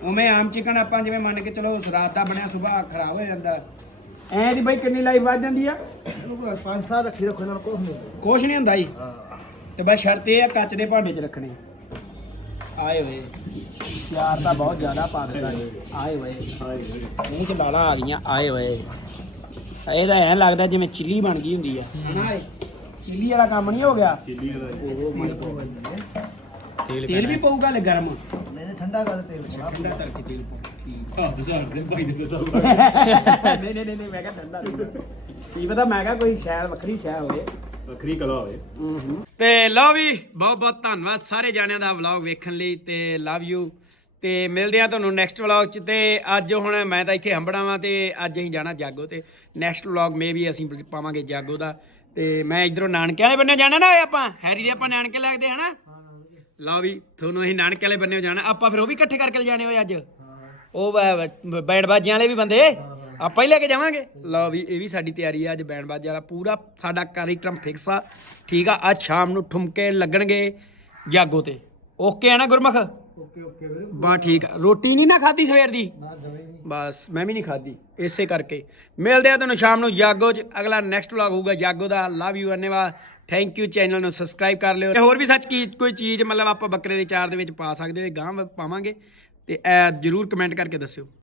ਉਵੇਂ ਆਮ ਚਿਕਨ ਆਪਾਂ ਜਿਵੇਂ ਮੰਨ ਕੇ ਚਲੋ ਰਾਤ ਦਾ ਬਣਿਆ ਸਵੇਰ ਖਰਾਬ ਹੋ ਜਾਂਦਾ। ਐ ਦੀ ਬਈ ਕਿੰਨੀ ਲਾਈਫ ਵੱਧ ਜਾਂਦੀ ਆ? ਇਹਨੂੰ ਪੰਜ ਸਾਲ ਰੱਖੀ ਰੱਖੋ ਇਹਨਾਂ ਨੂੰ ਕੁਝ ਨਹੀਂ ਹੁੰਦਾ। ਕੁਛ ਨਹੀਂ ਹੁੰਦਾ ਜੀ। ਤੇ ਬਸ ਸ਼ਰਤ ਇਹ ਆ ਕੱਚ ਦੇ ਭਾਂਡੇ 'ਚ ਰੱਖਣੇ। ਆਏ ਹੋਏ। ਪਿਆਰ ਤਾਂ ਬਹੁਤ ਜ਼ਿਆਦਾ ਪਾ ਦਿੱਤਾ ਜੀ। ਆਏ ਹੋਏ। ਮੂੰਹ 'ਚ ਲਾਲਾ ਆ ਗਈਆਂ ਆਏ ਹੋਏ। ਇਹ ਤਾਂ ਐਂ ਲੱਗਦਾ ਜਿਵੇਂ ਚਿੱਲੀ ਬਣ ਗਈ ਹੁੰਦੀ ਆ। ਹਨਾ ਇਹ ਚਿੱਲੀ ਵਾਲਾ ਕੰਮ ਨਹੀਂ ਹੋ ਗਿਆ? ਤੇਲ ਵੀ ਪਊਗਾ ਲੈ ਗਰਮ। ਨਹੀਂ ਨਹੀਂ ਠੰਡਾ ਕਰ ਤੇਲ। ਪਾਉਣਾ। ਠੰਡਾ ਕਰਕੇ ਤੇਲ ਪਾਓ। ਠੀਕ। ਹਾਂ ਦਸਾਂ ਦੇ ਭਾਈ ਦੇ ਨਹੀਂ ਨਹੀਂ ਨਹੀਂ ਮੈਂ ਕਿਹਾ ਠੰਡਾ ਨਹੀਂ ਕੀ ਪਤਾ ਮੈਂ ਕਿਹਾ ਕੋਈ ਸ਼ਾਇਦ ਵੱਖਰੀ ਸ਼ਾਇ ਹੋਵੇ। ਵੱਖਰੀ ਕਲਾ ਹੋਵੇ। ਤੇ ਲਓ ਵੀ, ਬਹੁਤ ਬਹੁਤ ਧੰਨਵਾਦ ਸਾਰੇ ਜਾਣਿਆਂ ਦਾ ਵਲੌਗ ਵੇਖਣ ਲਈ ਤੇ ਲਵ ਯੂ। ਤੇ ਮਿਲਦੇ ਆ ਤੁਹਾਨੂੰ ਨੈਕਸਟ ਵਲੌਗ ਚ ਤੇ ਅੱਜ ਹੁਣ ਮੈਂ ਤਾਂ ਇੱਥੇ ਹੰਬੜਾ ਵਾਂ ਤੇ ਅੱਜ ਅਸੀਂ ਜਾਣਾ ਜਾਗੋ ਤੇ। ਨੈਕਸਟ ਵਲੌਗ ਮੇ ਅਸੀਂ ਪਾਵਾਂਗੇ ਜਾਗੋ ਦਾ। ਤੇ ਮੈਂ ਇਧਰੋਂ ਨਾਨਕੇ ਵਾਲੇ ਬੰਨੇ ਜਾਣਾ ਨਾ ਆਪਾਂ? ਹੈਰੀ ਦੇ ਆਪਾਂ ਨਾਨਕੇ ਲੱਗਦੇ ਹਨਾ? ਲਓ ਵੀ, ਤੁਹਾਨੂੰ ਅਸੀਂ ਨਾਨਕੇ ਵਾਲੇ ਬੰਨੇ ਜਾਣਾ। ਆਪਾਂ ਫਿਰ ਉਹ ਵੀ ਇਕੱਠੇ ਕਰਕੇ ਜਾਣੇ ਹੋਏ ਅੱਜ। ਉਹ ਬੈਂਡ ਬਾਜਿਆਂ ਵਾਲੇ ਵੀ ਬੰਦੇ। ਆਪਾਂ ਹੀ ਲੈ ਕੇ ਜਾਵਾਂਗੇ। ਲਓ ਵੀ ਇਹ ਵੀ ਸਾਡੀ ਤਿਆਰੀ ਆ ਅੱਜ ਬੈਂਡ ਬਾਜੇ ਵਾਲਾ। ਪੂਰਾ ਸਾਡਾ ਕਾਰਿਕਰਮ ਫਿਕਸ ਆ। ਠੀਕ ਆ ਅੱਜ ਸ਼ਾਮ ਨੂੰ ਠੁਮਕੇ ਲੱਗਣਗੇ ਜਾਗੋ ਤੇ। ਓਕੇ ਆ ਨਾ ਗੁਰਮੁਖ? ਓਕੇ ਓਕੇ ਵੀਰੇ। ਬਾ ਠੀਕ ਆ। ਰੋਟੀ ਨਹੀਂ ਨਾ ਖਾਧੀ ਸਵੇਰ ਦੀ? ਬਸ ਮੈਂ ਵੀ ਨਹੀਂ ਖਾਧੀ ਇਸੇ ਕਰਕੇ। ਮਿਲਦੇ ਆ ਤੁਹਾਨੂੰ ਸ਼ਾਮ ਨੂੰ ਜਾਗੋ ਚ। ਅਗਲਾ ਨੈਕਸਟ ਵਲੌਗ ਹੋਊਗਾ ਜਾਗੋ ਦਾ। ਲਵ ਯੂ ਧੰਨਵਾਦ। ਥੈਂਕ ਯੂ ਚੈਨਲ ਨੂੰ ਸਬਸਕ੍ਰਾਈਬ ਕਰ ਲਿਓ। ਤੇ ਹੋਰ ਵੀ ਸੱਚ ਕੀ ਕੋਈ ਚੀਜ਼ ਮਤਲਬ ਆਪਾਂ ਬੱਕਰੇ ਦੇ ਚਾਰ ਦੇ ਵਿੱਚ ਪਾ ਸਕਦੇ ਹੋ ਗਾਂ ਪਾਵਾਂਗੇ। ਤੇ ਇਹ ਜਰੂਰ ਕਮੈਂਟ ਕਰਕੇ ਦੱਸਿਓ।